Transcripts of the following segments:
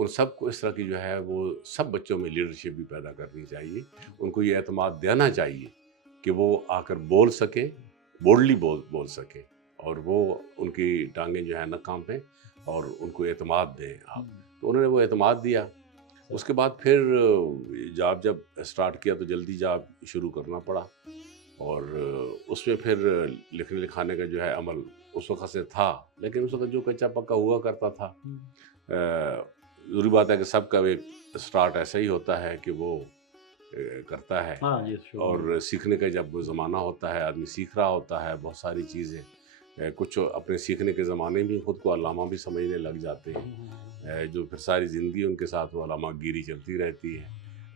ان سب کو اس طرح کی جو ہے وہ سب بچوں میں لیڈرشپ بھی پیدا کرنی چاہیے. ان کو یہ اعتماد دینا چاہیے کہ وہ آ کر بول سکیں, بولڈلی بول سکیں, اور وہ ان کی ٹانگیں جو ہے نہ کانپیں اور ان کو اعتماد دیں آپ. تو انہوں نے وہ اعتماد دیا. اس کے بعد پھر جب اسٹارٹ کیا تو جلدی جاب شروع کرنا پڑا, اور اس میں پھر لکھنے لکھانے کا جو ہے عمل اس وقت سے تھا, لیکن اس وقت جو کچا پکا ہوا کرتا تھا. ضروری بات ہے کہ سب کا ایک اسٹارٹ ایسا ہی ہوتا ہے کہ وہ کرتا ہے, اور سیکھنے کا جب وہ زمانہ ہوتا ہے, آدمی سیکھ رہا ہوتا ہے بہت ساری چیزیں. کچھ اپنے سیکھنے کے زمانے میں خود کو علامہ بھی سمجھنے لگ جاتے ہیں, جو پھر ساری زندگی ان کے ساتھ وہ علامہ گیری چلتی رہتی ہے.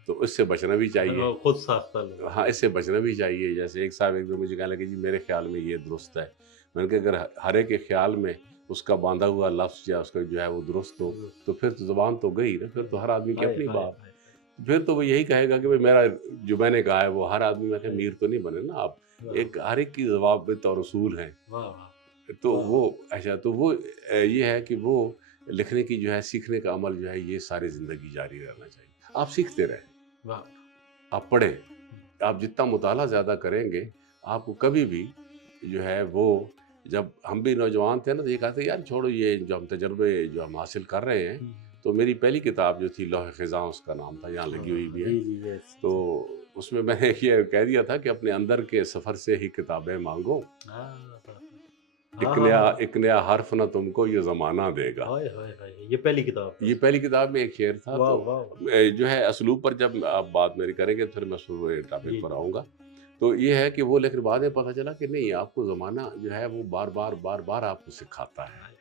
تو اس سے بچنا بھی چاہیے, خود ساختہ. ہاں اس سے بچنا بھی چاہیے. جیسے ایک صاحب ایک دو مجھے کہنے لگے جی میرے خیال میں یہ درست ہے. میں نے کہا اگر ہر ایک کے خیال میں اس کا باندھا ہوا لفظ یا اس کا جو ہے وہ درست ہو تو پھر تو زبان تو گئی نا, پھر تو ہر آدمی کی اپنی بات. پھر تو وہ یہی کہے گا کہ بھائی میرا جو میں نے کہا ہے وہ ہر آدمی. میں کہ میر تو نہیں بنے نا آپ, ایک ہر ایک کی ضوابط اور اصول ہیں. تو وہ ایسا, تو وہ یہ ہے کہ وہ لکھنے کی جو ہے سیکھنے کا عمل جو ہے یہ ساری زندگی جاری رہنا چاہیے. آپ سیکھتے رہیں, آپ پڑھیں, آپ جتنا مطالعہ زیادہ کریں گے آپ کو کبھی بھی جو ہے وہ, جب ہم بھی نوجوان تھے نا تو یہ کہتے ہیں یار چھوڑو یہ جو ہم تجربے جو ہم حاصل کر رہے ہیں. تو میری پہلی کتاب جو تھی لوح خزاں اس کا نام تھا, یہاں لگی ہوئی بھی ہے. تو اس میں نے یہ کہہ دیا تھا کہ اپنے اندر کے سفر سے ہی کتابیں مانگو, ایک نیا حرف نہ تم کو یہ زمانہ دے گا. یہ پہلی کتاب میں ایک شعر تھا. تو جو ہے اسلوب پر جب آپ بات میری کریں گے پھر میں ٹاپک پر آؤں گا. تو یہ ہے کہ وہ, لیکن بعد میں پتہ چلا کہ نہیں, آپ کو زمانہ جو ہے وہ بار بار آپ کو سکھاتا ہے.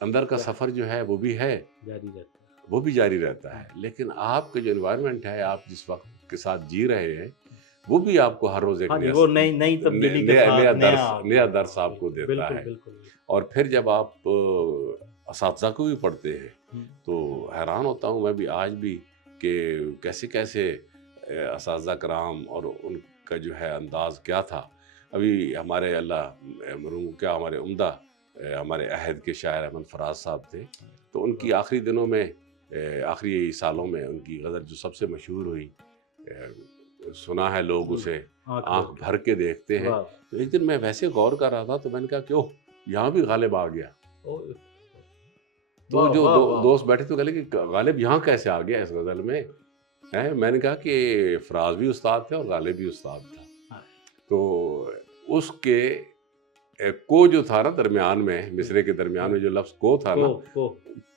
اندر کا سفر جو ہے وہ بھی ہے, وہ بھی جاری رہتا ہے. لیکن آپ کا جو انوائرمنٹ ہے, آپ جس وقت کے ساتھ جی رہے ہیں, وہ بھی آپ کو ہر روز ایک نیا درس آپ کو دیتا ہے. اور پھر جب آپ اساتذہ کو بھی پڑھتے ہیں تو حیران ہوتا ہوں میں بھی آج بھی کہ کیسے کیسے اساتذہ کرام اور ان کا جو ہے انداز کیا تھا. ابھی ہمارے ہمارے عمدہ ہمارے عہد کے شاعر احمد فراز صاحب تھے. تو ان کی آخری دنوں میں, آخری سالوں میں ان کی غزل جو سب سے مشہور ہوئی, سنا ہے لوگ اسے آنکھ بھر کے دیکھتے ہیں. تو ایک دن میں ویسے غور کر رہا تھا تو میں نے کہا کیوں یہاں بھی غالب آ گیا. تو جو دوست بیٹھے تو کہے کہ غالب یہاں کیسے آ گیا اس غزل میں. میں نے کہا کہ فراز بھی استاد تھے اور غالب بھی استاد تھا. تو اس کے کو جو تھا نا درمیان میں, مصرے کے درمیان میں جو لفظ کو تھا نا,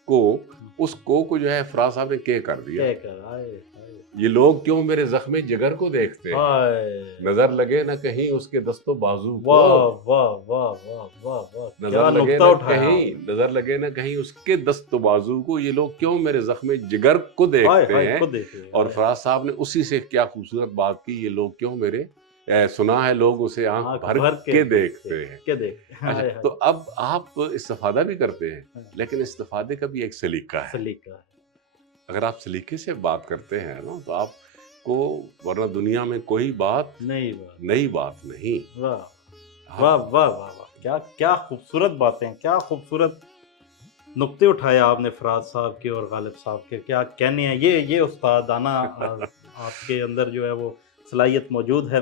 کو, اس کو جو ہے فراز صاحب نے کے کر دیا. یہ لوگ کیوں میرے زخم جگر کو دیکھتے ہیں, نظر لگے نہ کہیں اس کے دست و بازو کو, نظر لگے نہ کہیں اس کے دست و بازو کو, یہ لوگ کیوں میرے زخم جگر کو دیکھتے ہیں. اور فراز صاحب نے اسی سے کیا خوبصورت بات کی, یہ لوگ کیوں میرے سنا ہے لوگ اسے آنکھ بھر کے دیکھتے ہیں. تو اب آپ استفادہ بھی کرتے ہیں, لیکن استفادے کا بھی ایک سلیقہ ہے. اگر آپ سلیقے سے بات کرتے ہیں نا تو آپ کو, ورنہ دنیا میں کوئی بات نئی بات نہیں. واہ واہ واہ, کیا خوبصورت باتیں, کیا خوبصورت نقطے اٹھائے آپ نے فراز صاحب کے اور غالب صاحب کے. کیا کہنے ہیں, یہ استادانہ آپ کے اندر جو ہے وہ صلاحیت موجود ہے.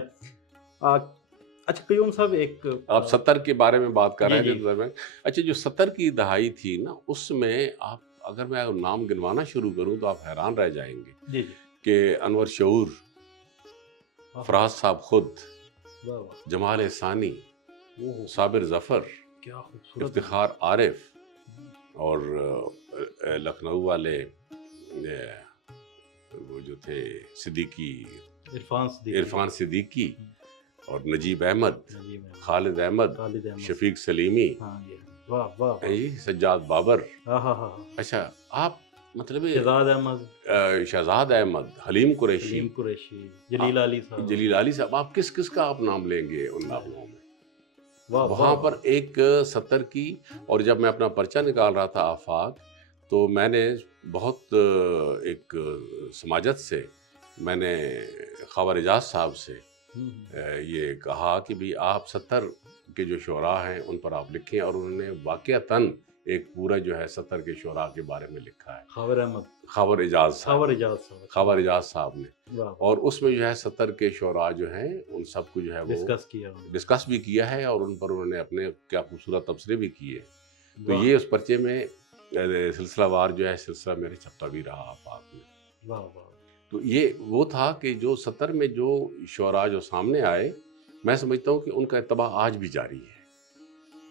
اچھا قیوم صاحب, ایک آپ 70 کے بارے میں بات کر رہے تھے. اچھا جو 70 کی دہائی تھی نا, اس میں آپ اگر میں نام گنوانا شروع کروں تو آپ حیران رہ جائیں گے کہ انور شعور, فراز صاحب خود, جمال ثانی, صابر ظفر, افتخار عارف, اور لکھنؤ والے وہ جو تھے صدیقی, عرفان صدیقی, اور نجیب احمد, خالد احمد, شفیق سلیمی, سجاد بابر. اچھا آپ مطلب شہزاد احمد, حلیم قریشی, جلیل علی صاحب, آپ کس کا آپ نام لیں گے ان ناموں میں. وہاں پر ایک 70 کی. اور جب میں اپنا پرچہ نکال رہا تھا آفاق, تو میں نے بہت ایک سماجت سے, میں نے خاور اجاز صاحب سے یہ کہا کہ بھی آپ 70 کے جو شعراء ہیں ان پر آپ لکھیں. اور انہوں نے واقعتاً ایک پورا جو ہے 70 کے شعراء کے بارے میں لکھا ہے، خاور احمد، خاور اعجاز صاحب، خاور اعجاز صاحب، خاور اعجاز صاحب نے، واہ، اور اس میں جو ہے 70 کے شعراء جو ہیں ان سب کو جو ہے وہ ڈسکس کیا انہوں نے۔ ڈسکس بھی کیا ہے، اور ان پر انہوں نے اپنے کیا خوبصورت تبصرے بھی کیے۔ تو واہ، یہ اس پرچے میں سلسلہ وار جو ہے سلسلہ میرے چھپتا بھی رہا آفاق میں۔ واہ واہ، تو یہ وہ تھا کہ جو 70 میں جو شعراء جو سامنے آئے، میں سمجھتا ہوں کہ ان کا اتباع آج بھی جاری ہے،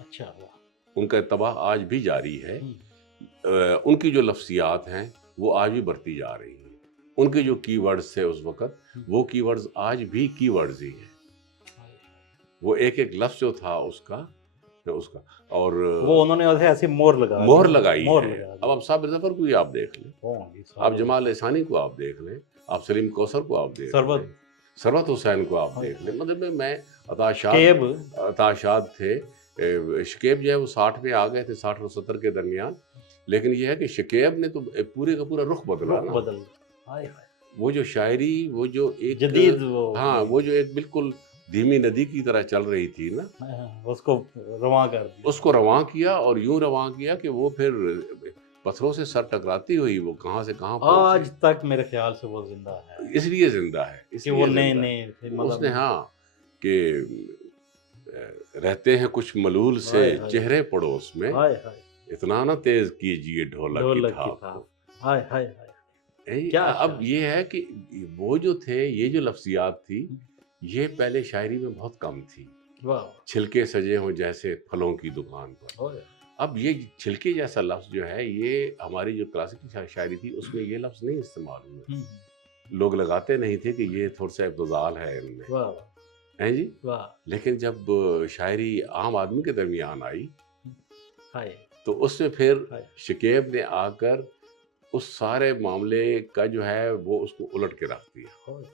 اچھا، واہ، ان کا اتباع آج بھی جاری ہے۔ ہم، ان کی جو لفظیات ہیں وہ آج بھی بڑھتی جا رہی ہیں، ان کے جو کی ورڈز تھے اس وقت وہ کی ورڈز آج بھی کی ورڈز ہی ہیں، وہ ایک ایک لفظ جو تھا اس کا اور وہ انہوں نے ایسے مور لگا مہر لگائی مور ہے۔ لگا اب آپ صابر ظفر کو ہی آپ دیکھ لیں، آپ جمال احسانی کو آپ دیکھ لیں، آپ سلیم کوثر کو آپ دیکھ ثروت، لیں، ثروت حسین کو آپ دیکھ لیں، مطلب میں کیب، عطا شاد تھے، شکیب جو ہے وہ 60 میں آ گئے تھے، 60 اور 70 کے درمیان، لیکن یہ ہے کہ شکیب نے تو پورے کا پورا رخ بدلا نا، بدل، ہائے ہائے، وہ جو شاعری، وہ جو ایک جدید، ہاں وہ جو ایک بالکل دھیمی ندی کی طرح چل رہی تھی نا، اس کو رواں کر دیا، اس کو رواں کیا، اور یوں رواں کیا کہ وہ پھر پتھروں سے سر ٹکراتی ہوئی وہ کہاں سے کہاں آج پہنچی۔ تک میرے خیال سے وہ زندہ ہے، اس لیے زندہ ہے، اس کہ لیے وہ زندہ نئے ہے۔ نئے اس نے ہاں کہ رہتے ہیں کچھ ملول سے ہائے ہائے، چہرے پڑوس میں، ہائے ہائے، اتنا نہ تیز کیجیے ڈھولک کی ڈھولک کی تھاپ تھاپ، کو۔ ہائے ہائے ہائے، کیا اب شاعری۔ یہ ہے کہ وہ جو تھے، یہ جو لفظیات تھی، یہ پہلے شاعری میں بہت کم تھی۔ واہ، چھلکے سجے ہوں جیسے پھلوں کی دکان پر، ہائے، اب یہ چھلکے جیسا لفظ جو ہے، یہ ہماری جو کلاسیکی شاعری تھی اس میں یہ لفظ نہیں استعمال ہوئے، ہم، لوگ لگاتے نہیں تھے کہ یہ تھوڑا سا ابتذال ہے ان میں، واہ ہیں جی۔ واہ، لیکن جب شاعری عام آدمی کے درمیان آئی ہائے تو اس میں پھر ہائے، شکیب نے آ کر اس سارے معاملے کا جو ہے وہ اس کو الٹ کے رکھ دیا۔ ہائے،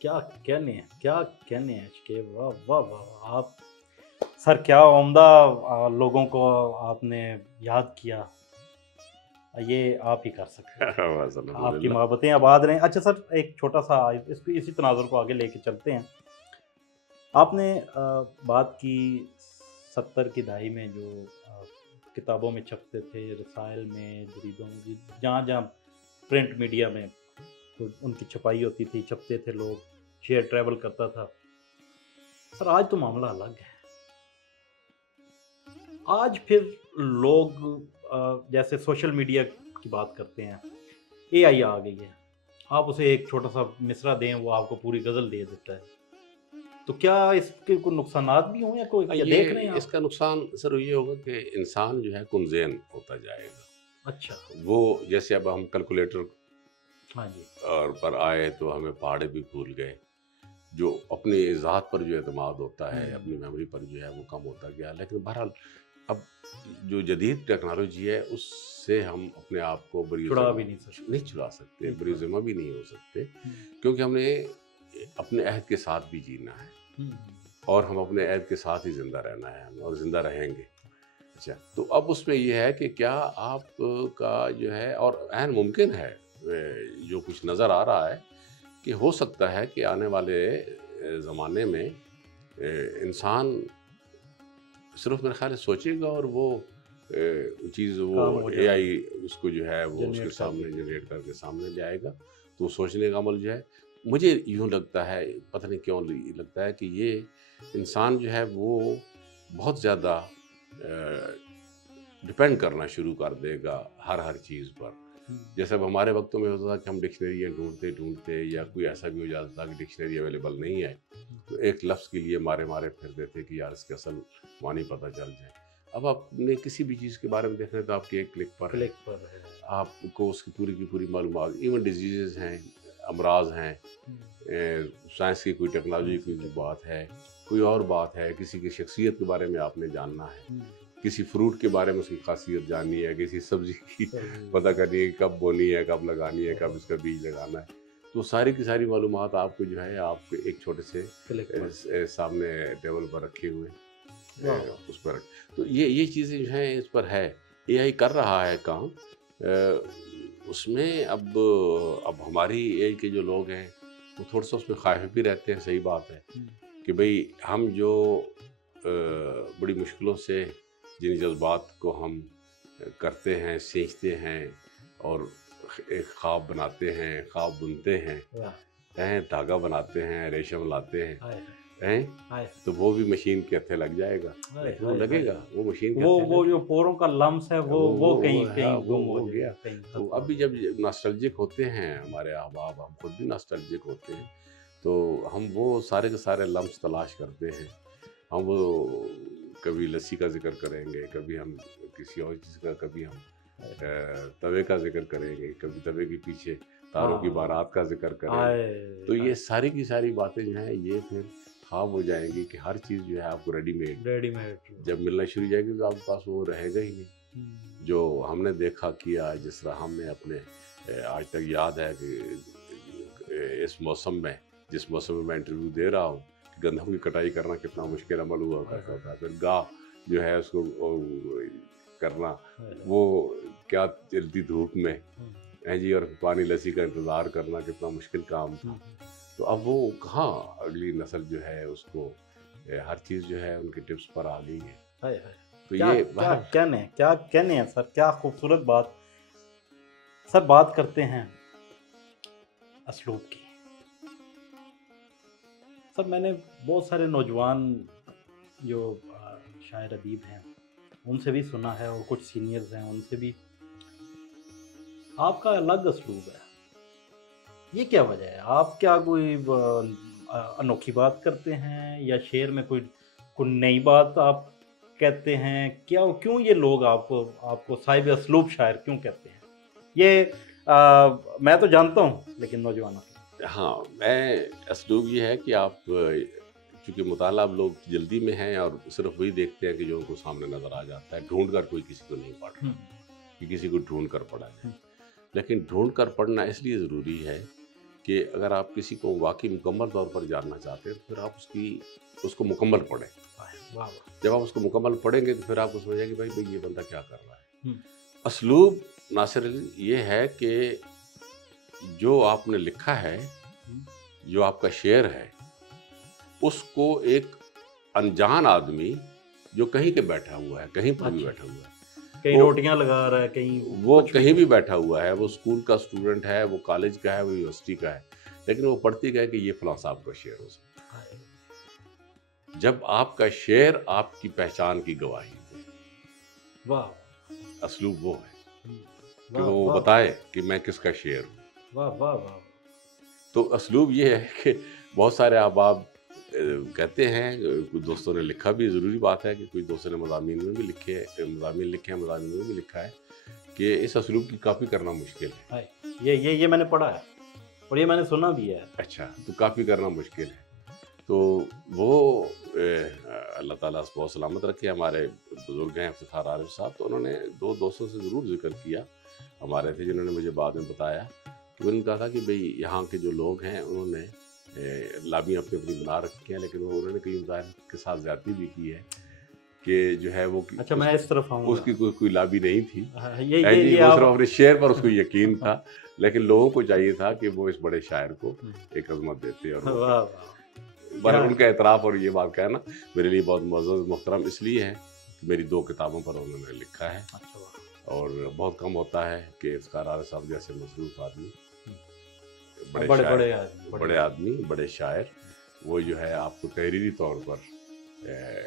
کیا کہنے ہیں، کیا کہنے ہیں کہ واہ واہ واہ، آپ سر کیا عمدہ لوگوں کو آپ نے یاد کیا، یہ آپ ہی کر سکتے ہیں، آپ کی محبتیں آباد رہیں۔ اچھا سر، ایک چھوٹا سا اسی تناظر کو آگے لے کے چلتے ہیں۔ آپ نے بات کی 70 کی دہائی میں جو کتابوں میں چھپتے تھے، رسائل میں، جریدوں میں، جہاں جہاں پرنٹ میڈیا میں تو ان کی چھپائی ہوتی تھی، چھپتے تھے، لوگ شیئر ٹریول کرتا تھا۔ سر آج تو معاملہ الگ ہے، آج پھر لوگ جیسے سوشل میڈیا کی بات کرتے ہیں، اے آئی آ گئی ہے، آپ اسے ایک چھوٹا سا مصرع دیں وہ آپ کو پوری غزل دے دیتا ہے، تو کیا اس کے کوئی نقصانات بھی ہوں یا کوئی کیا دیکھ رہے ہیں اس آپ؟ کا نقصان سر یہ ہوگا کہ انسان جو ہے کنزین ہوتا جائے گا۔ اچھا، وہ جیسے اب ہم کیلکولیٹر ہاں جی، اور پر آئے تو ہمیں پہاڑے بھی بھول گئے، جو اپنی ذات پر جو اعتماد ہوتا ہے، اپنی میموری پر جو ہے وہ کم ہوتا گیا۔ لیکن بہرحال اب جو جدید ٹیکنالوجی ہے اس سے ہم اپنے آپ کو چھڑا بھی نہیں چھڑا سکتے، بری ذمہ بھی نہیں ہو سکتے، کیونکہ ہم نے اپنے عہد کے ساتھ بھی جینا ہے، اور ہم اپنے عہد کے ساتھ ہی زندہ رہنا ہے اور زندہ رہیں گے۔ اچھا، تو اب اس میں یہ ہے کہ کیا آپ کا جو ہے، اور عین ممکن ہے جو کچھ نظر آ رہا ہے کہ ہو سکتا ہے کہ آنے والے زمانے میں انسان صرف میرے خیال ہے سوچے گا اور وہ چیز وہ اے آئی اس کو جو ہے وہ اس کے سامنے جنریٹ کر کے سامنے جائے گا، تو سوچنے کا عمل جو ہے، مجھے یوں لگتا ہے، پتہ نہیں کیوں لگتا ہے کہ یہ انسان جو ہے وہ بہت زیادہ ڈپینڈ کرنا شروع کر دے گا ہر چیز پر۔ جیسے اب ہمارے وقتوں میں ہوتا تھا کہ ہم ڈکشنریاں ڈھونڈتے یا کوئی ایسا بھی ہو جاتا تھا کہ ڈکشنری اویلیبل نہیں ہے تو ایک لفظ کے لیے مارے پھرتے تھے کہ یار اس کے اصل معنی پتہ چل جائے۔ اب آپ نے کسی بھی چیز کے بارے میں دیکھنا ہے تو آپ کے ایک کلک پر ہے، آپ کو اس کی پوری معلومات، ایون ڈیزیزز ہیں، امراض ہیں، سائنس کی کوئی ٹیکنالوجی کی بات ہے، کوئی اور بات ہے، کسی کی شخصیت کے بارے میں آپ نے جاننا ہے، کسی فروٹ کے بارے میں اس کی خاصیت جاننی ہے، کسی سبزی کی پتہ کرنی ہے کب بونی ہے، کب لگانی ہے، کب اس کا بیج لگانا ہے، تو ساری کی ساری معلومات آپ کو جو ہے آپ کے ایک چھوٹے سے سامنے ٹیبل پر رکھے ہوئے اس پر۔ تو یہ چیزیں جو ہیں اس پر ہے، اے آئی کر رہا ہے کام اس میں۔ اب ہماری ایج کے جو لوگ ہیں وہ تھوڑا سا اس میں خائف بھی رہتے ہیں، صحیح بات ہے کہ بھئی ہم جو بڑی مشکلوں سے جن جذبات کو ہم کرتے ہیں، سینچتے ہیں اور ایک خواب بناتے ہیں، خواب بنتے ہیں، دھاگا بناتے ہیں، ریشم لاتے ہیں، تو وہ بھی مشین کے ہتھے لگ جائے گا، وہ لگے گا، وہ مشین کے ہتھے وہ جو پوروں کا لمس ہے وہ کہیں گم ہو گیا۔ کہیں تو ابھی جب ناسٹلجک ہوتے ہیں ہمارے احباب، ہم خود بھی ناسٹلجک ہوتے ہیں، تو ہم وہ سارے کے سارے لمس تلاش کرتے ہیں۔ ہم وہ کبھی لسی کا ذکر کریں گے، کبھی ہم کسی اور چیز کا، کبھی ہم توے کا ذکر کریں گے، کبھی توے کے پیچھے تاروں کی بارات کا ذکر کریں گے۔ تو یہ ساری کی ساری باتیں جو ہیں یہ پھر خواب ہو جائیں گی کہ ہر چیز جو ہے آپ کو ریڈی میڈ جب ملنا شروع ہو جائے گی تو آپ کے پاس وہ رہے گا ہی نہیں جو ہم نے دیکھا کیا۔ جس طرح ہم نے اپنے آج تک یاد ہے کہ اس موسم میں، جس موسم میں انٹرویو دے رہا ہوں، گندم کی کٹائی کرنا کتنا مشکل عمل ہوا کرتا تھا، پھر گاہ جو ہے اس کو کرنا، وہ کیا جلدی دھوپ میں جی، اور پانی لسی کا انتظار کرنا کتنا مشکل کام تھا۔ تو اب وہ کہاں، اگلی نسل جو ہے اس کو ہر چیز جو ہے ان کے ٹپس پر آ گئی ہے۔ تو یہ کیا کہنے ہیں سر، کیا خوبصورت بات سر بات کرتے ہیں اسلوب کی۔ سر میں نے بہت سارے نوجوان جو شاعر ادیب ہیں ان سے بھی سنا ہے، اور کچھ سینئرز ہیں ان سے بھی، آپ کا الگ اسلوب ہے، یہ کیا وجہ ہے؟ آپ کیا کوئی انوکھی بات کرتے ہیں، یا شعر میں کوئی نئی بات آپ کہتے ہیں؟ کیوں یہ لوگ آپ کو صاحب اسلوب شاعر کیوں کہتے ہیں؟ یہ میں تو جانتا ہوں لیکن نوجوانوں کی۔ ہاں، میں اسلوب یہ ہے کہ آپ چونکہ مطالعہ لوگ جلدی میں ہیں اور صرف وہی دیکھتے ہیں کہ جو ان کو سامنے نظر آ جاتا ہے، ڈھونڈ کر کوئی کسی کو نہیں پڑھ رہا کہ کسی کو ڈھونڈ کر پڑھا جائے۔ لیکن ڈھونڈ کر پڑھنا اس لیے ضروری ہے کہ اگر آپ کسی کو واقعی مکمل طور پر جاننا چاہتے ہیں تو پھر آپ اس کو مکمل پڑھیں۔ جب آپ اس کو مکمل پڑھیں گے تو پھر آپ کو سمجھیں گے بھائی یہ بندہ کیا کر رہا ہے۔ اسلوب ناصر علی یہ ہے کہ جو آپ نے لکھا ہے، جو آپ کا شعر ہے، اس کو ایک انجان آدمی جو کہیں کے بیٹھا ہوا ہے، کہیں پر بھی بیٹھا ہوا ہے، کہیں روٹیاں لگا رہا ہے، کہیں بھی بیٹھا ہوا ہے، وہ اسکول کا اسٹوڈنٹ ہے، وہ کالج کا ہے، وہ یونیورسٹی کا ہے، لیکن وہ پڑھتی گئے کہ یہ فلاں صاحب کا شعر ہو سکتا ہے۔ جب آپ کا شعر آپ کی پہچان کی گواہی دے، اسلوب وہ ہے کہ وہ بتائے کہ میں کس کا شعر ہوں۔ تو اسلوب یہ ہے کہ بہت سارے احباب کہتے ہیں، کچھ دوستوں نے لکھا بھی، ضروری بات ہے کہ کچھ دوستوں نے مضامین میں بھی مضامین میں بھی لکھا ہے کہ اس اسلوب کی کاپی کرنا مشکل ہے۔ یہ میں نے پڑھا ہے اور یہ میں نے سنا بھی ہے۔ اچھا، تو کاپی کرنا مشکل ہے۔ تو وہ اللہ تعالیٰ اس کو سلامت رکھے، ہمارے بزرگ ہیں افتخار عارف صاحب، تو انہوں نے دو دوستوں سے ضرور ذکر کیا ہمارے تھے، جنہوں نے مجھے بعد میں بتایا کہ انہوں نے کہا تھا کہ بھئی یہاں کے جو لوگ ہیں انہوں نے لابی اپنی بنا رکھی ہیں، لیکن انہوں نے کئی مظاہر کے ساتھ زیادتی بھی کی ہے کہ جو ہے وہ اچھا میں اس طرف آؤں گا، اس کی کوئی لابی نہیں تھی، یہ وہ صرف اپنے شعر پر اس کو یقین تھا، لیکن لوگوں کو چاہیے تھا کہ وہ اس بڑے شاعر کو ایک عظمت دیتے، اور ان کا اعتراف اور یہ بات کہنا میرے لیے بہت معزز محترم اس لیے ہے کہ میری 2 کتابوں پر انہوں نے لکھا ہے، اور بہت کم ہوتا ہے کہ افتخار عارف صاحب جیسے مصروف آدمی، بڑے آدمی، بڑے شاعر، وہ جو ہے آپ کو تحریری طور پر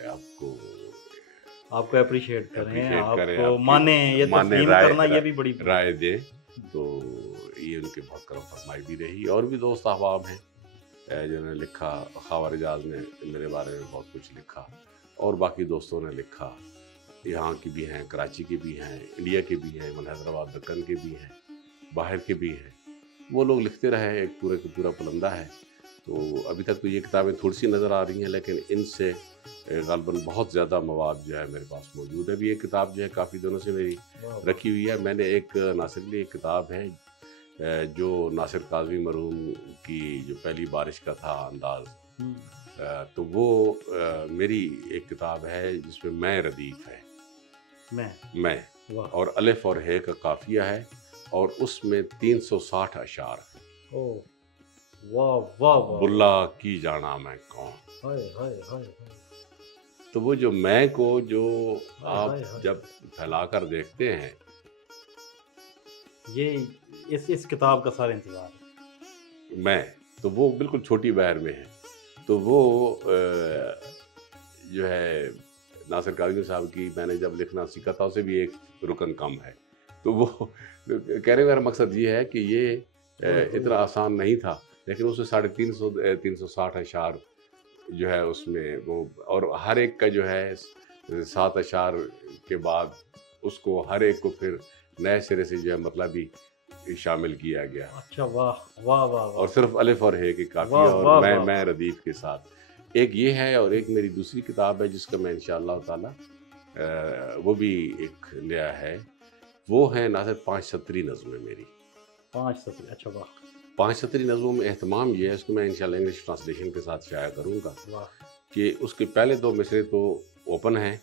آپ کو اپریشیٹ کریں، آپ کو مانیں، یہ تسلیم کرنا، یہ بھی بڑی رائے دیں، تو یہ ان کے بہت کرم فرمائی بھی رہی۔ اور بھی دوست احباب ہیں جنہوں نے لکھا، خاور اعجاز نے میرے بارے میں بہت کچھ لکھا، اور باقی دوستوں نے لکھا، یہاں کی بھی ہیں، کراچی کے بھی ہیں، انڈیا کے بھی ہیں، حیدرآباد دکن کے بھی ہیں، باہر کے بھی ہیں، وہ لوگ لکھتے رہے، ایک پورے کا پورا پلندہ ہے۔ تو ابھی تک تو یہ کتابیں تھوڑی سی نظر آ رہی ہیں، لیکن ان سے غالباً بہت زیادہ مواد جو ہے میرے پاس موجود ہے۔ ابھی یہ کتاب جو ہے کافی دنوں سے میری رکھی ہوئی ہے۔ میں نے ایک ناصر علی ایک کتاب ہے جو ناصر کاظمی مرحوم کی جو پہلی بارش کا تھا انداز، تو وہ میری ایک کتاب ہے جس میں ردیف ہے، میں اور الف اور ہے کا قافیہ ہے، اور اس میں 360 اشعار ہیں۔ واہ واہ واہ، بلا کی جانا میں کون، تو وہ جو میں کو جو آپ ہائے ہائے، جب پھیلا کر دیکھتے ہیں، یہ اس کتاب کا سارا انتظار ہے. میں تو وہ بالکل چھوٹی بہر میں ہے. تو وہ جو ہے ناصر کاظمی صاحب کی میں نے جب لکھنا سیکھا تھا اسے بھی ایک رکن کم ہے. تو وہ کہنے کا میرا مقصد یہ ہے کہ یہ اتنا آسان نہیں تھا، لیکن اسے 360 اشعار جو ہے اس میں وہ، اور ہر ایک کا جو ہے 7 اشعار کے بعد اس کو ہر ایک کو پھر نئے سرے سے جو ہے مطلبی شامل کیا گیا. اچھا، واہ واہ واہ اور واہ، صرف الف اور ہے کہ کافی، واہ اور واہ میں واہ. میں ردیف کے ساتھ. ایک یہ ہے، اور ایک میری دوسری کتاب ہے جس کا میں انشاءاللہ تعالی وہ بھی ایک نیا ہے. وہ ہے ناصر 5 سطری نظمیں میری. 5 سطر، اچھا واہ 5 سطری نظموں میں اہتمام یہ ہے، اس کو میں انشاءاللہ انگلش ٹرانسلیشن کے ساتھ شائع کروں گا، واہ، کہ اس کے پہلے 2 مصرے تو اوپن ہیں،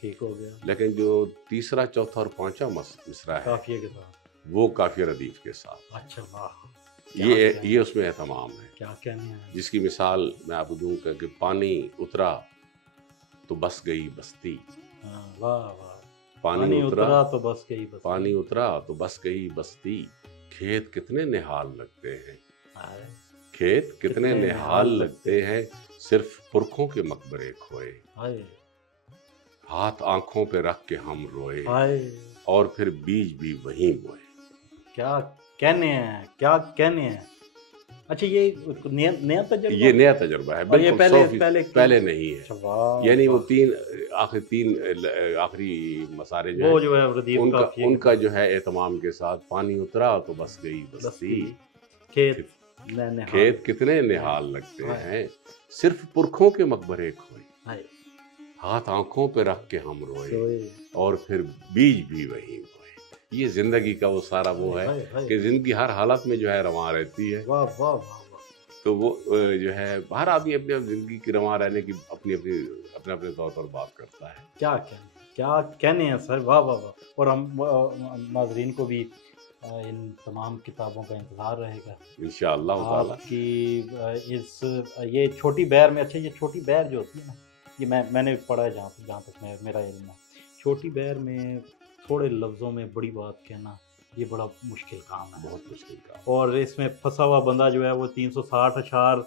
ٹھیک ہو گیا. لیکن جو تیسرا، چوتھا اور پانچواں مصرع ہے کافیہ کے ساتھ، وہ قافیہ ردیف کے ساتھ. اچھا واہ، یہ اس میں اہتمام ہے، کیا کہنے ہیں. جس کی مثال میں آپ کو دوں گا کہ پانی اترا تو بس گئی بستی. ہاں، واہ واہ. پانی اترا تو بس گئی بس. پانی اترا تو بس گئی بستی. کھیت کتنے نہال لگتے ہیں، ہائے، کھیت کتنے نہال لگتے ہیں، صرف پرکھوں کے مقبرے کھوئے. ہائے ہاتھ آنکھوں پہ رکھ کے ہم روئے، ہائے، اور پھر بیج بھی وہیں بوئے. کیا کہنے ہیں، کیا کہنے ہیں. اچھا، یہ نیا تجربہ، یہ نیا تجربہ ہے، اور یہ بالکل پہلے نہیں ہے. اچھا واہ، یعنی وہ تین آخری مسارے جو وہ ہیں جو ہے ردیف ان کا جو ہے اہتمام کے ساتھ، پانی اترا تو بس گئی بستی. کھیت کتنے نہال لگتے ہیں، صرف پرکھوں کے مقبرے کھوئے. ہائے، ہاتھ آنکھوں پہ رکھ کے ہم روئے، سوئے. اور پھر بیج بھی وہیں بوئے. یہ زندگی کا وہ سارا وہ ہے ہائے، ہائے. کہ زندگی ہر حالت میں جو ہے رواں رہتی ہے. واہ واہ واہ واہ. تو وہ جو ہے ہر آدمی اپنے زندگی کی رواں رہنے کی اپنے اپنے طور پر بات کرتا ہے. کیا کہنے ہیں سر، واہ واہ واہ. اور ہم ناظرین کو بھی ان تمام کتابوں کا انتظار رہے گا انشاءاللہ تعالی. آپ کی یہ چھوٹی بہر میں. اچھا، یہ چھوٹی بہر جو ہوتی ہے نا، یہ میں نے پڑھا ہے جہاں تک میرا علم ہے. چھوٹی بہر میں تھوڑے لفظوں میں بڑی بات کہنا یہ بڑا مشکل کام ہے، بہت مشکل کام. اور اس میں پھنسا ہوا بندہ جو ہے وہ 360 اشعار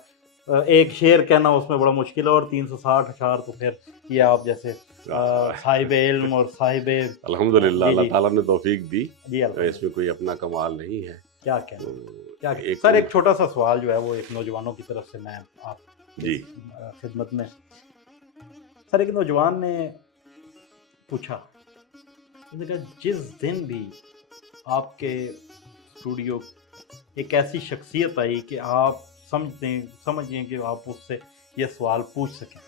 ایک شعر کہنا اس میں بڑا مشکل ہے. اور 360 اشعار تو پھر یہ آپ جیسے صاحب علم اور صاحب الحمدللہ اللہ تعالیٰ نے توفیق دی. جی اس میں کوئی اپنا کمال نہیں ہے. کیا کہنا. سر ایک چھوٹا سا سوال جو ہے وہ ایک نوجوانوں کی طرف سے میں آپ جی خدمت میں. سر ایک نوجوان نے پوچھا، اس نے کہا جس دن بھی آپ کے اسٹوڈیو ایک ایسی شخصیت آئی کہ آپ سمجھیں کہ آپ اس سے یہ سوال پوچھ سکیں،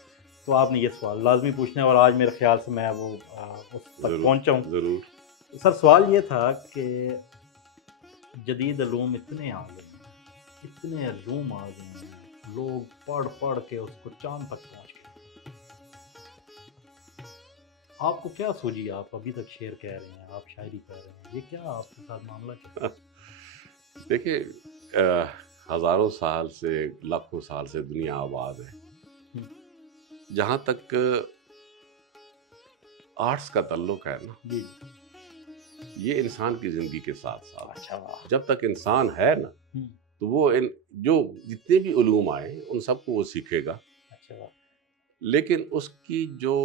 تو آپ نے یہ سوال لازمی پوچھنا ہے، اور آج میرے خیال سے میں وہ اس تک پہنچا ہوں. ضرور. سر سوال یہ تھا کہ جدید علوم اتنے آ گئے ہیں، اتنے علوم آ گئے ہیں، لوگ پڑھ کے اس کو چاند تک پہنچ گئے. آپ کو کیا سوجی؟ آپ ابھی تک شعر کہہ رہے ہیں، آپ شاعری کہہ رہے ہیں، یہ کیا آپ کے ساتھ معاملہ کیا؟ دیکھیے، ہزاروں سال سے، لاکھوں سال سے دنیا آباد ہے. جہاں تک آرٹس کا تعلق ہے نا، جی، یہ انسان کی زندگی کے ساتھ ساتھ، اچھا واہ. جب تک انسان ہے نا تو وہ جو جتنے بھی علوم آئے ان سب کو وہ سیکھے گا. اچھا واہ. لیکن اس کی جو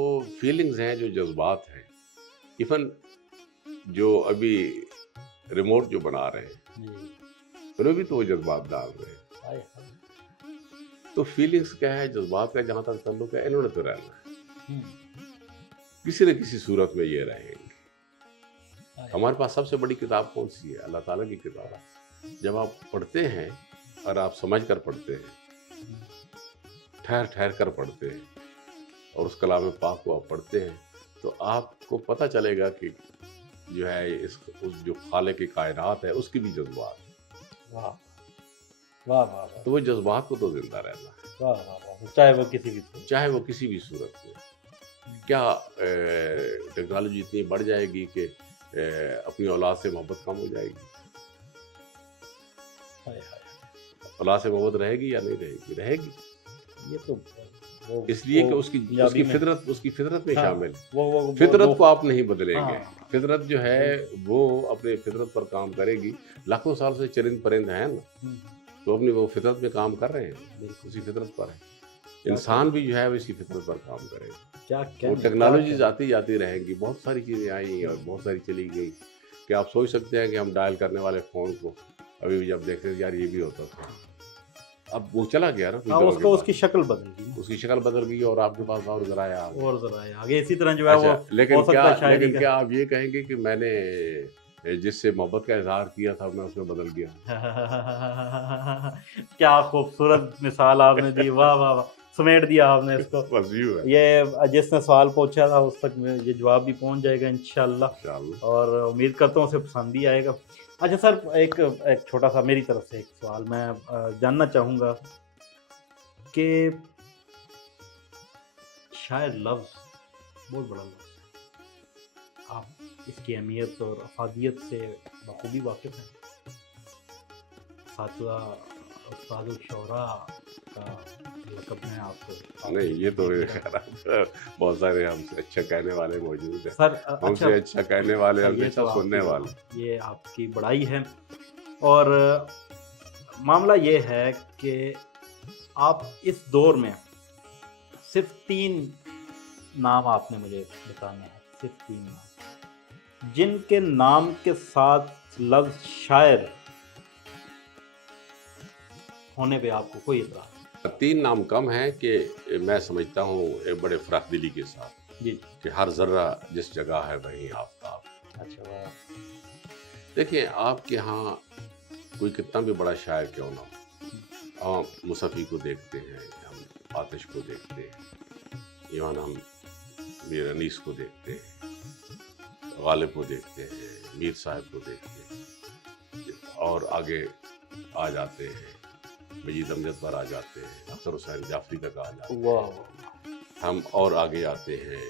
فیلنگز ہیں، جو جذبات ہیں، ایون جو ابھی ریموٹ جو بنا رہے ہیں جی، انہوں بھی تو وہ جذبات ڈال رہے ہیں. ہائے ہائے. تو فیلنگز کیا ہے، جذبات کا جہاں تک تعلق ہے، انہوں نے تو رہنا ہے، ہائے کسی نہ کسی صورت میں یہ رہیں گے. ہمارے پاس سب سے بڑی کتاب کون سی ہے؟ اللہ تعالیٰ کی کتاب ہے. جب آپ پڑھتے ہیں اور آپ سمجھ کر پڑھتے ہیں، ٹھہر کر پڑھتے ہیں، اور اس کلام پاک کو آپ پڑھتے ہیں، تو آپ کو پتہ چلے گا کہ جو ہے اس جو خالق کی کائنات ہے اس کی بھی جذبات ہیں. واہ واہ واہ. تو وہ جذبات کو تو زندہ رہنا ہے، واہ واہ واہ. چاہے وہ کسی بھی صورت میں. کیا ٹیکنالوجی اتنی بڑھ جائے گی کہ اپنی اولاد سے محبت کم ہو جائے گی؟ اولاد سے محبت رہے گی یا نہیں رہے گی؟ رہے گی. یہ تو اس لیے کہ اس کی پنجابی میں فطرت میں ہاں، شامل وہ فطرت کو آپ نہیں بدلیں گے. ہاں، فطرت جو ہے وہ اپنے فطرت پر کام کرے گی. لاکھوں سال سے چرند پرند ہیں نا, تو اپنی وہ فطرت میں کام کر رہے ہیں, اسی فطرت پر ہے. انسان بھی جو ہے وہ اسی فطرت پر کام کرے گا. کیا وہ ٹیکنالوجیز آتی جاتی رہیں گی, بہت ساری چیزیں آئیں اور بہت ساری چلی گئی, کہ آپ سوچ سکتے ہیں کہ ہم ڈائل کرنے والے فون کو ابھی بھی جب دیکھتے ہیں یار یہ بھی ہوتا تھا, اب وہ چلا گیا نا کچھ دنوں کے اس بعد. کی شکل بدل گئی, اس کی شکل بدل گئی اور آپ کے پاس اور ذرائع آ گئے. اور ذرا آگے اسی طرح جو ہے وہ لیکن ہو سکتا ہے شاعری لیکن کیا آپ یہ کہیں گے کہ میں نے جس سے محبت کا اظہار کیا تھا میں اس میں بدل گیا؟ کیا خوبصورت مثال آپ نے دی, واہ واہ واہ, سمیٹ دیا آپ نے اس کو. بس یوں ہے. یہ جس نے سوال پوچھا تھا اس تک یہ جواب بھی پہنچ جائے گا انشاءاللہ, اور امید کرتا ہوں اسے پسند بھی آئے گا. اچھا سر, ایک چھوٹا سا میری طرف سے ایک سوال میں جاننا چاہوں گا کہ شاعر لفظ بہت بڑا لفظ ہے, آپ اس کی اہمیت اور افادیت سے بخوبی واقف ہیں. اساتذہ استاد الشعراء کا لقب میں آپ کو نہیں, یہ تو میرے خیال بہت سارے ہم سے اچھا کہنے والے موجود ہیں, سر. ہم سے اچھا کہنے والے, ہم سے یہ تو اچھا سننے والے. یہ آپ کی بڑائی ہے, اور معاملہ یہ ہے کہ آپ اس دور میں صرف 3 نام آپ نے مجھے بتانے ہیں, صرف 3 نام جن کے نام کے ساتھ لفظ شاعر ہونے پہ آپ کو کوئی اعتراض نہیں. 3 نام کم ہیں کہ میں سمجھتا ہوں ایک بڑے فراخ دلی کے ساتھ, جی کہ ہر ذرہ جس جگہ ہے وہیں آفتاب. اچھا, دیکھیں آپ کے ہاں کوئی کتنا بھی بڑا شاعر کیوں نہ ہو, ہم مصفی کو دیکھتے ہیں, ہم آتش کو دیکھتے ہیں, ایون ہم میر انیس کو دیکھتے ہیں, غالب کو دیکھتے ہیں, میر صاحب کو دیکھتے ہیں, اور آگے آ جاتے ہیں, مجید امجد پر آ جاتے ہیں, اختر حسین جعفری تک آ جاتے ہیں, ہم اور آگے آتے ہیں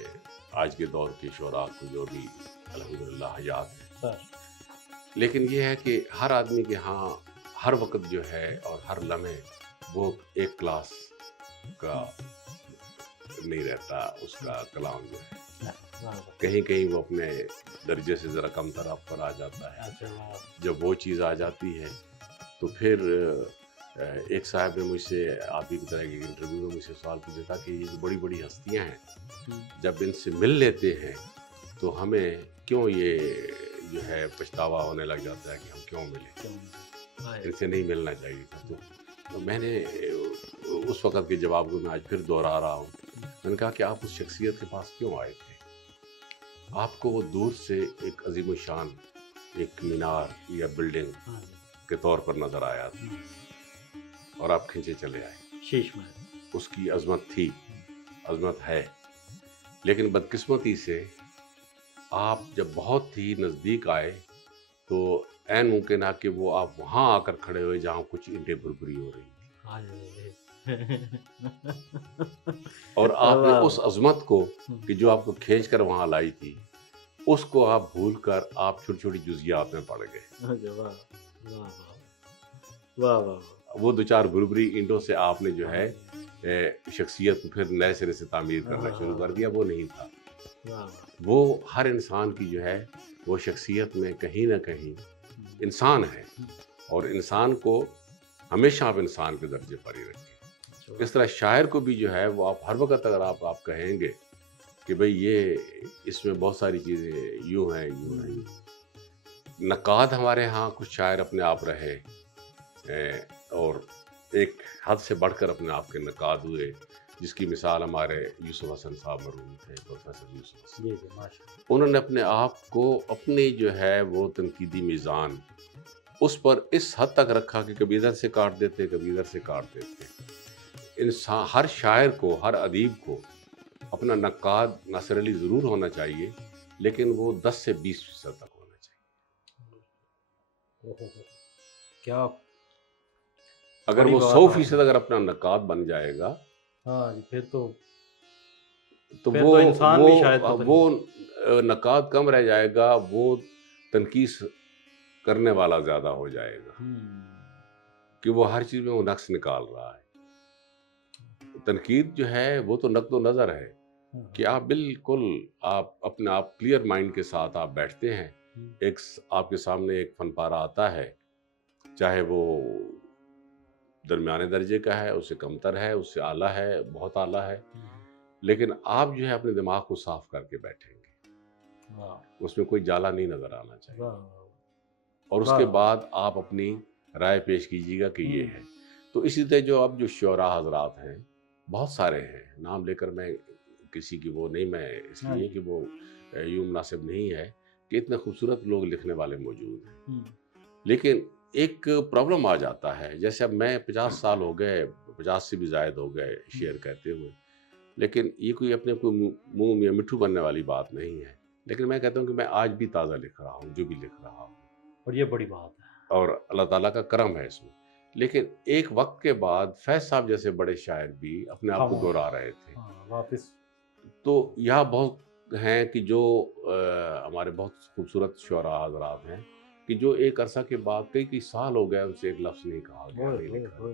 آج کے دور کے شعراء کو جو بھی الحمدللہ حیات ہیں. لیکن یہ ہے کہ ہر آدمی کے ہاں ہر وقت جو ہے اور ہر لمحے وہ ایک کلاس کا نہیں رہتا, اس کا کلام جو ہے کہیں کہیں وہ اپنے درجے سے ذرا کم طرف پر آ جاتا ہے. جب وہ چیز آ جاتی ہے تو پھر ایک صاحب نے مجھ سے, آپ ہی کی طرح کے انٹرویو میں مجھ سے سوال پوچھا تھا کہ یہ جو بڑی بڑی ہستیاں ہیں جب ان سے مل لیتے ہیں تو ہمیں کیوں یہ جو ہے پچھتاوا ہونے لگ جاتا ہے کہ ہم کیوں ملے, ان سے نہیں ملنا چاہیے تھا. تو میں نے اس وقت کے جواب کو میں آج پھر دوہرا رہا ہوں. میں نے کہا کہ آپ اس شخصیت کے پاس کیوں آئے تھے؟ آپ کو وہ دور سے ایک عظیم الشان ایک مینار یا بلڈنگ کے طور پر نظر آیا تھا اور آپ کھنچے چلے آئے. شیش محل اس کی عظمت تھی, عظمت ہے, لیکن بدقسمتی سے آپ جب بہت ہی نزدیک آئے تو عین ممکن ہے کہ وہ آپ وہاں آ کر کھڑے ہوئے جہاں کچھ اینٹیں بربری ہو رہی تھی, اور آپ نے اس عظمت کو کہ جو آپ کو کھینچ کر وہاں لائی تھی اس کو آپ بھول کر آپ چھوٹی چھوٹی جزیات میں پڑ گئے. وہ 2-4 بربری اینٹوں سے آپ نے جو ہے شخصیت پھر نئے سرے سے تعمیر کرنا شروع کر دیا. وہ نہیں تھا. وہ ہر انسان کی جو ہے وہ شخصیت میں کہیں نہ کہیں انسان ہے, اور انسان کو ہمیشہ آپ انسان کے درجے پر ہی رکھیں. اس طرح شاعر کو بھی جو ہے وہ آپ ہر وقت اگر آپ کہیں گے کہ بھئی یہ اس میں بہت ساری چیزیں یوں ہیں یوں ہیں. نقاد ہمارے ہاں کچھ شاعر اپنے آپ رہے اور ایک حد سے بڑھ کر اپنے آپ کے نقاد ہوئے, جس کی مثال ہمارے یوسف حسن صاحب مرحوم تھے, پروفیسر یوسف حسن. انہوں نے اپنے آپ کو اپنی جو ہے وہ تنقیدی میزان اس پر اس حد تک رکھا کہ کبھی ادھر سے کاٹ دیتے کبھی ادھر سے کاٹ دیتے. انسان, ہر شاعر کو, ہر ادیب کو اپنا نقاد ناصر علی ضرور ہونا چاہیے, لیکن وہ 10 سے 20% تک ہونا چاہیے. کیا اگر وہ 100% اگر اپنا نقاد بن جائے گا پھر تو وہ انسان بھی شاید وہ نقاد کم رہ جائے گا, وہ تنقید کرنے والا زیادہ ہو جائے گا کہ وہ ہر چیز میں وہ نقص نکال رہا ہے. تنقید جو ہے وہ تو نقد و نظر ہے کہ آپ بالکل آپ اپنے آپ کلیئر مائنڈ کے ساتھ آپ بیٹھتے ہیں، ایک آپ کے سامنے ایک فن پارہ آتا ہے، چاہے وہ درمیانے درجے کا ہے، اس سے کمتر ہے، اس سے اعلیٰ ہے، بہت اعلیٰ ہے، لیکن آپ جو ہے اپنے دماغ کو صاف کر کے بیٹھیں گے، اس میں کوئی جالا نہیں نظر آنا چاہیے، اور اس کے بعد آپ اپنی رائے پیش کیجیے گا کہ یہ ہے۔ تو اسی طرح جو اب جو شعراء حضرات ہیں بہت سارے ہیں، نام لے کر میں کسی کی وہ نہیں، میں اس لیے کہ وہ یوں مناسب نہیں ہے کہ اتنے خوبصورت لوگ لکھنے والے موجود ہیں، لیکن ایک پرابلم آ جاتا ہے، جیسے اب میں 50 سال ہو گئے، 50 سے بھی زائد ہو گئے شعر کہتے ہوئے، لیکن یہ کوئی اپنے کوئی منہ میں مٹھو بننے والی بات نہیں ہے، لیکن میں کہتا ہوں کہ میں آج بھی تازہ لکھ رہا ہوں جو بھی لکھ رہا ہوں، اور یہ بڑی بات ہے، اور اللہ تعالیٰ کا کرم ہے اس میں۔ لیکن ایک وقت کے بعد فیض صاحب جیسے بڑے شاعر بھی اپنے آپ کو دہرا رہے تھے، واپس تو یہاں بہت ہیں کہ جو ہمارے بہت خوبصورت شعراء حضرات ہیں کہ جو ایک عرصہ کے بعد کئی سال ہو گئے ان سے ایک لفظ نہیں کہا گیا، نہیں لکھا،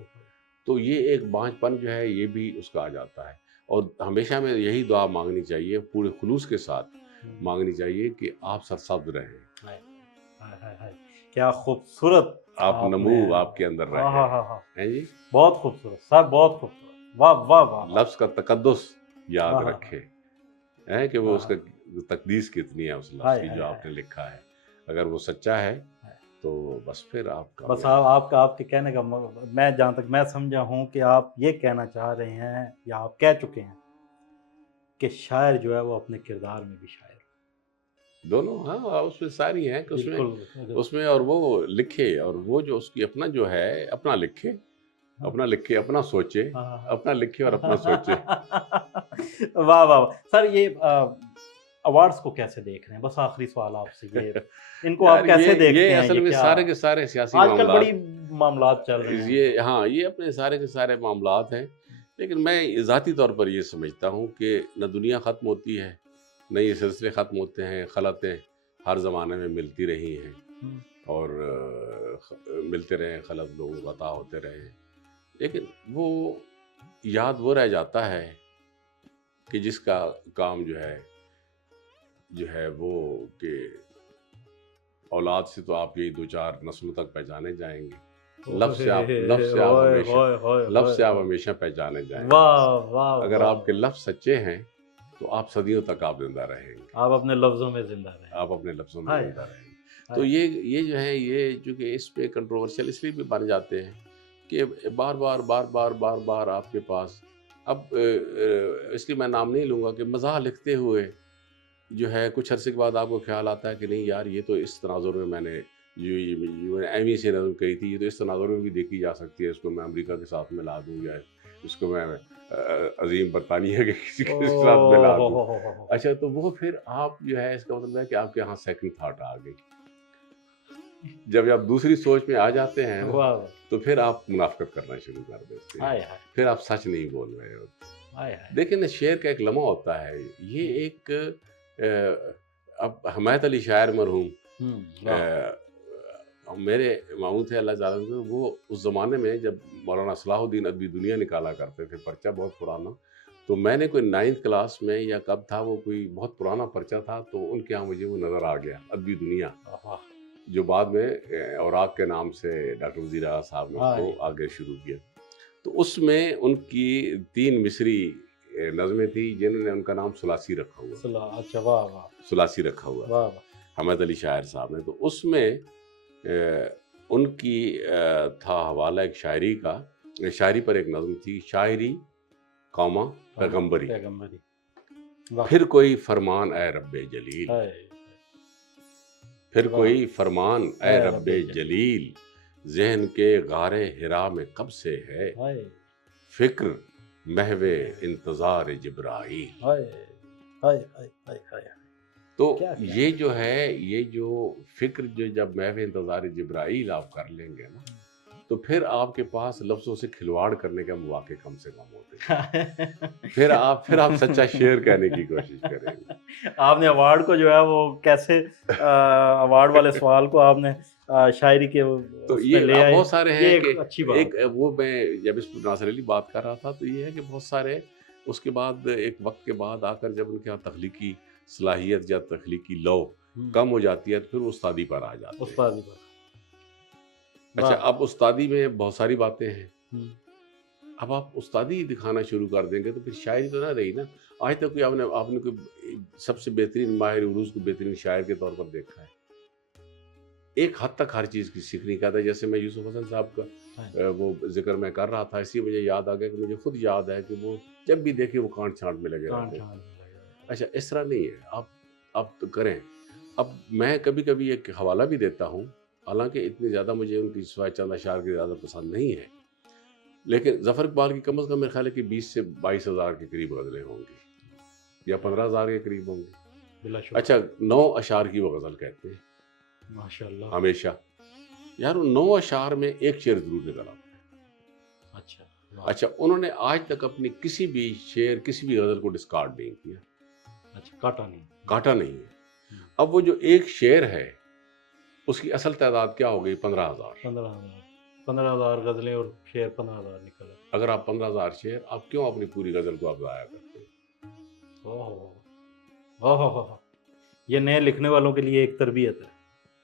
تو یہ ایک بانجھ پن جو ہے یہ بھی اس کا آ جاتا ہے، اور ہمیشہ میں یہی دعا مانگنی چاہیے، پورے خلوص کے ساتھ مانگنی چاہیے کہ آپ سرسبز رہیں، کیا خوبصورت آپ نمو آپ کے اندر رہے ہیں جی، بہت خوبصورت صاحب، بہت خوبصورت، واہ واہ واہ، لفظ کا تقدس یاد رکھے ہے کہ وہ اس کا تقدیس کتنی ہے اس لفظ کی جو آپ نے لکھا ہے، اگر وہ سچا ہے تو بس پھر آپ کا بس آپ کے کہنے کا میں جہاں تک میں سمجھا ہوں کہ آپ یہ کہنا چاہ رہے ہیں یا آپ کہہ چکے ہیں کہ شاعر جو ہے وہ اپنے کردار میں بھی شاعر دونوں، ہاں اس میں ساری ہیں کہ اس میں اور وہ لکھے، اور وہ جو اس کی اپنا جو ہے اپنا لکھے، اپنا سوچے، اپنا لکھے اور اپنا سوچے۔ واہ واہ سر، یہ ایوارڈز کو کیسے دیکھ رہے ہیں؟ بس آخری سوال آپ سے، یہ ان کو آپ کیسے دیکھتے ہیں؟ یہ اصل میں سارے کے سارے سیاسی آج کل بڑی معاملات چل رہے ہیں، یہ اپنے سارے کے سارے معاملات ہیں، لیکن میں ذاتی طور پر یہ سمجھتا ہوں کہ نہ دنیا ختم ہوتی ہے، نہ یہ سلسلے ختم ہوتے ہیں، خلطیں ہر زمانے میں ملتی رہی ہیں اور ملتے رہے، خلط لوگوں کو عطا ہوتے رہے، لیکن وہ یاد وہ رہ جاتا ہے کہ جس کا کام جو ہے وہ کہ اولاد سے تو آپ یہی 2-4 نسلوں تک پہچانے جائیں گے، لفظ سے آپ ہمیشہ پہچانے جائیں گے، اگر آپ کے لفظ سچے ہیں تو آپ صدیوں تک آپ زندہ رہیں گے، آپ اپنے لفظوں میں زندہ رہیں، آپ اپنے لفظوں میں زندہ رہیں گے۔ تو یہ جو ہے، یہ چونکہ اس پہ کنٹروورشل اس لیے بھی بن جاتے ہیں کہ بار بار آپ کے پاس، اب اس لیے میں نام نہیں لوں گا، کہ مزاح لکھتے ہوئے جو ہے کچھ عرصے کے بعد آپ کو خیال آتا ہے کہ نہیں یار، یہ تو اس تناظر میں میں نے جو ایمی سے نظم کہی تھی، یہ تو اس تناظر میں بھی دیکھی جا سکتی ہے، اس کو میں امریکہ کے ساتھ ملا دوں، یا اس کو میں عظیم برطانیہ کے کسی کے ساتھ ملا دوں، اچھا تو وہ پھر آپ جو ہے، اس کا مطلب ہے کہ آپ کے یہاں سیکنڈ تھاٹ آ گئی، جب آپ دوسری سوچ میں آ جاتے ہیں تو پھر آپ منافقت کرنا شروع کر دیتے ہیں، پھر آپ سچ نہیں بول رہے ہوتے۔ دیکھیں شعر کا ایک لمحہ ہوتا ہے، یہ ایک اب حمایت علی شاعر مرحوم میرے ماموں تھے اللہ تعالیٰ عنہ، وہ اس زمانے میں جب مولانا صلاح الدین ادبی دنیا نکالا کرتے تھے، پرچہ بہت پرانا، تو میں نے کوئی 9th کلاس میں یا کب تھا، وہ کوئی بہت پرانا پرچہ تھا، تو ان کے ہاں مجھے وہ نظر آ گیا، ادبی دنیا، جو بعد میں اوراق کے نام سے ڈاکٹر وزیر اعلیٰ صاحب نے اس کو آگے شروع کیا، تو اس میں ان کی 3 مصری نظمیں تھی جنہوں نے ان کا نام ثلاثی رکھا ہوا، ثلاثی رکھا ہوا حمایت علی شاعر صاحب نے، تو اس میں ان کی تھا حوالہ ایک شاعری کا، شاعری پر ایک نظم تھی، شاعری قوما پیغمبری، پھر کوئی فرمان اے رب جلیل، پھر کوئی فرمان اے رب جلیل، ذہن کے غار حرا میں کب سے ہے، فکر محو انتظار جبرائیل۔ تو یہ جو ہے، یہ جو فکر جو جب محو انتظار جبرائیل آپ کر لیں گے نا، تو پھر آپ کے پاس لفظوں سے کھلواڑ کرنے کا مواقع کم سے کم ہوتے ہیں، پھر آپ سچا شعر کہنے کی کوشش کریں گے۔ آپ نے ایوارڈ کو جو ہے وہ کیسے، ایوارڈ والے سوال کو آپ نے شاعری کے تو اس یہ میں لے آئے، بہت سارے یہ ہیں ایک کہ اچھی بات ایک ہے۔ وہ میں جب اس پر ناصر علی بات کر رہا تھا تو یہ ہے کہ بہت سارے اس کے بعد ایک وقت کے بعد آ کر جب ان کے یہاں تخلیقی صلاحیت یا تخلیقی لو کم ہو جاتی ہے تو پھر وہ استادی پر آ جاتے ہیں۔ استادی پر، اچھا واہ، اب استادی میں بہت ساری باتیں ہیں، ہم، اب آپ استادی دکھانا شروع کر دیں گے تو پھر شاعری تو نہ رہی نا۔ آج تک کوئی آپ نے کوئی سب سے بہترین ماہر عروض کو بہترین شاعر کے طور پر دیکھا ہے؟ ایک حد تک ہر چیز کی سیکھنے کا تھا، جیسے میں یوسف حسن صاحب کا وہ ذکر میں کر رہا تھا، اسی مجھے یاد آ گیا کہ مجھے خود یاد ہے کہ وہ جب بھی دیکھے وہ کانٹ چھانٹ میں لگے رہتے ہیں۔ اچھا اس طرح نہیں ہے، آپ تو کریں۔ اب میں کبھی کبھی ایک حوالہ بھی دیتا ہوں، حالانکہ اتنی زیادہ مجھے ان کی سوائے چند اشعار کی زیادہ پسند نہیں ہے، لیکن ظفر اقبال کی کم از کم میرے خیال ہے کہ 20 سے 22 ہزار کے قریب غزلیں ہوں گی یا 15 ہزار کے قریب ہوں گی۔ بلا شبہ، اچھا 9 اشعار کی وہ غزل کہتے ہیں ماشاء اللہ، ہمیشہ، یار ان 9 اشعار میں ایک شعر ضرور نکلا۔ اچھا، اچھا انہوں نے آج تک اپنی کسی بھی شعر کسی بھی غزل کو ڈسکارڈ نہیں کیا، اچھا، کاٹا نہیں، کاٹا نہیں ہے۔ اب وہ جو ایک شعر ہے اس کی اصل تعداد کیا ہو گئی؟ 15,000۔ 15,000 غزلیں اور شعر 15,000 نکلا۔ اگر آپ 15,000 شعر، آپ کیوں اپنی پوری غزل کو آپ ضائع کرتے ہیں؟ اوہ، یہ نئے لکھنے والوں کے لیے ایک تربیت ہے۔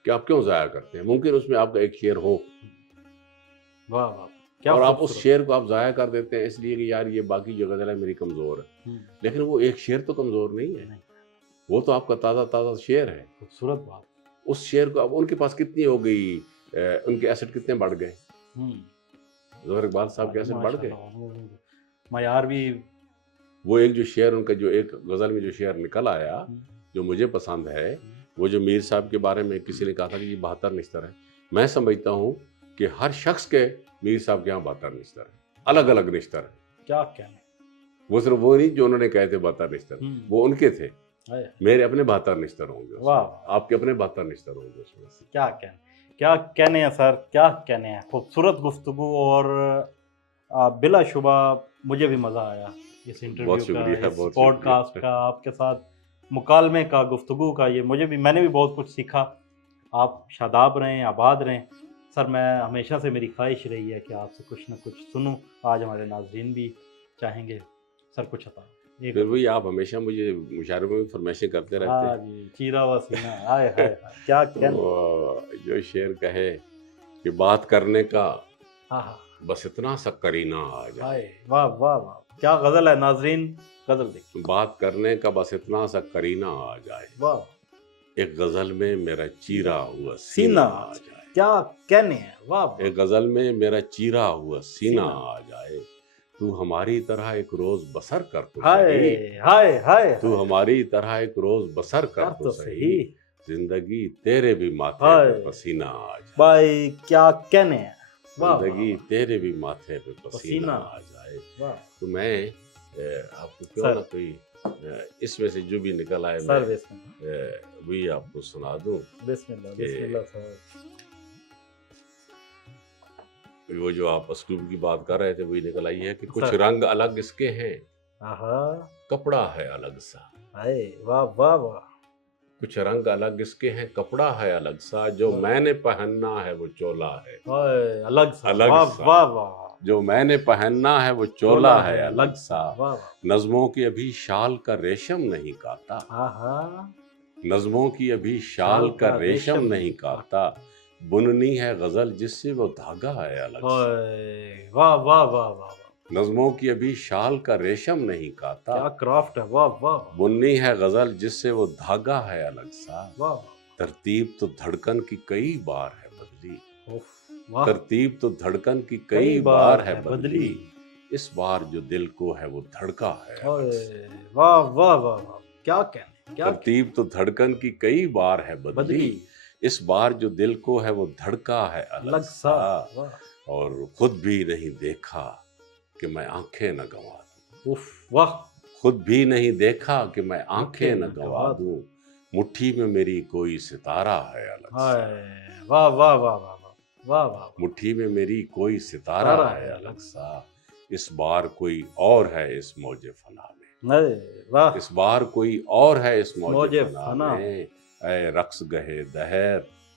کہ آپ کیوں ضائع کرتے ہیں؟ ممکن اس میں آپ کا ایک شعر ہو واہ واہ، کیا اور آپ اس خوبصورت۔ شعر کو آپ ضائع کر دیتے ہیں اس لیے کہ یار یہ باقی جو غزل ہے میری کمزور ہے، لیکن وہ ایک شعر تو کمزور نہیں ہے، وہ تو آپ کا تازہ تازہ شعر ہے۔ خوبصورت بات۔ اس شعر کو اب ان کے پاس کتنی ہو گئی، ان کے ایسٹ کتنے بڑھ گئے؟ ظفر اقبال صاحب کے ایسٹ بڑھ گئے۔ معیار بھی، وہ ایک جو شعر ان کا جو ایک غزل میں جو شعر نکل آیا جو مجھے پسند ہے، وہ جو میر صاحب کے بارے میں کسی نے کہا تھا کہ یہ 72 نشتر ہے، میں سمجھتا ہوں کہ ہر شخص کے میر صاحب کے یہاں 72 نشتر ہے، الگ الگ نشتر ہے۔ کیا کہنے، وہ صرف وہ نہیں جو انہوں نے کہے تھے 72 نشتر، وہ ان کے تھے، ہائے، میرے اپنے 72 نشتر ہوں گے، واہ، آپ کے اپنے 72 نشتر ہوں گے اس میں سے۔ کیا کہنے ہیں سر، کیا کہنے ہیں، خوبصورت گفتگو، اور بلا شبہ مجھے بھی مزہ آیا اس انٹرویو بہت شکریہ، کا، اس بہت پوڈ شکریہ۔ کاسٹ کا، آپ کے ساتھ مکالمے کا، گفتگو کا، یہ میں نے بھی بہت کچھ سیکھا۔ آپ شاداب رہیں، آباد رہیں سر۔ میں ہمیشہ سے میری خواہش رہی ہے کہ آپ سے کچھ نہ کچھ سنوں، آج ہمارے ناظرین بھی چاہیں گے سر کچھ عطا۔ پھر وہی آپ ہمیشہ مجھے مشاعروں میں فرمائشیں کرتے رہتے ہیں۔ جی، چیرا ہوا سینہ، ہائے ہائے، کیا کہنے، وہ جو شعر کہے کہ بات کرنے کا ہاں، بس اتنا سا کرینہ آ جائے، ہائے، واہ واہ واہ، کیا غزل ہے ناظرین، غزل دیکھیں، بات کرنے کا بس اتنا سا کرینہ آ جائے، واہ، ایک غزل میں میرا چیرا ہوا سینہ سینہ آ جائے، کیا کہنے ہیں، واہ واہ، ایک غزل میں میرا چیرا ہوا سینہ سینہ آ جائے، تو ہماری طرح ایک روز بسر کر تو صحیح، ہائے ہائے ہائے، تو ہماری طرح ایک روز بسر کر تو صحیح، زندگی تیرے بھی ماتھے ہائے، پہ پسینہ آ جائے، بھائی کیا کہنے ہیں، واہ زندگی تیرے بھی ماتھے پہ پسینہ آ جائے۔ واہ، تو میں آپ کو کیوں سر، نہ کوئی اس میں سے جو بھی نکل آئے سر میں بسم اللہ، وہی آپ کو سنا دوں۔ بسم اللہ، بسم اللہ سر، وہ جو آپ اسلوب کی بات کر رہے تھے وہی نکل آئی ہے کہ کچھ سر، رنگ الگ اس کے ہیں، آہا، کپڑا ہے الگ سا، ہائے، واہ واہ واہ، کچھ رنگ الگ اس کے ہیں، کپڑا ہے الگ سا، جو میں نے پہننا ہے وہ چولا ہے، ہائے، الگ سا، الگ واہ سا، واہ واہ، جو میں نے پہننا ہے وہ چولا ہے الگ سا، واہ نظموں کی ابھی شال کا ریشم نہیں کاتا، واہ، نظموں کی ابھی شال کا ریشم نہیں کاتا، بننی ہے غزل جس سے وہ دھاگا ہے الگ سا، واہ واہ واہ واہ، نظموں کی ابھی شال کا ریشم نہیں کاتا، کیا کرافٹ ہے، واہ واہ بننی ہے غزل جس سے وہ دھاگا ہے الگ سا، واہ، ترتیب تو دھڑکن کی کئی بار ہے بدلی، واہ، ترتیب تو دھڑکن کی کئی بار ہے بدلی، اس بار جو دل کو ہے وہ دھڑکا ہے الگ سا، واہ واہ واہ، کیا کہنے، کیا ترتیب تو دھڑکن کی کئی بار ہے بدلی، اس بار جو دل کو ہے وہ دھڑکا ہے الگ سا، اور خود بھی نہیں دیکھا کہ میں آنکھیں نہ گنوا دوں، واہ، خود بھی نہیں دیکھا کہ میں آنکھیں نہ گنوا دوں، مٹھی میں میری کوئی ستارہ ہے الگ سا، واہ واہ واہ واہ واہ واہ، مٹھی میں میری کوئی ستارہ ہے الگ سا، اس بار کوئی اور ہے اس موج فنا میں، اس بار کوئی اور ہے اس موج فنا میں، اے رقص گہے دہر